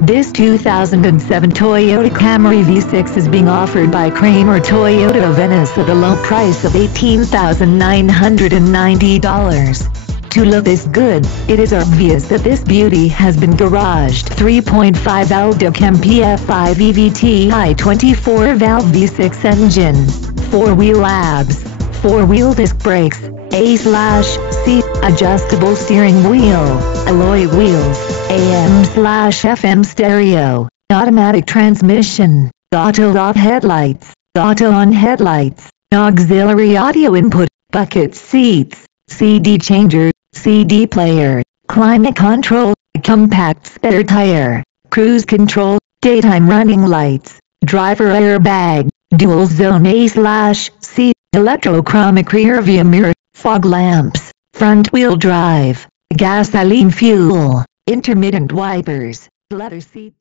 This 2007 Toyota Camry V6 is being offered by Kramer Toyota of Venice at a low price of $18,990. To look this good, it is obvious that this beauty has been garaged. 3.5L DeCam-PF5 EVTi 24-valve V6 engine, 4-wheel ABS, 4-wheel disc brakes, A/C, adjustable steering wheel, alloy wheels, AM/FM stereo, automatic transmission, auto-off headlights, auto-on headlights, auxiliary audio input, bucket seats, CD changer, CD player, climate control, compact spare tire, cruise control, daytime running lights, driver airbag, dual zone A/C, electrochromic rear view mirror, fog lamps, front wheel drive, gasoline fuel, intermittent wipers, leather seats.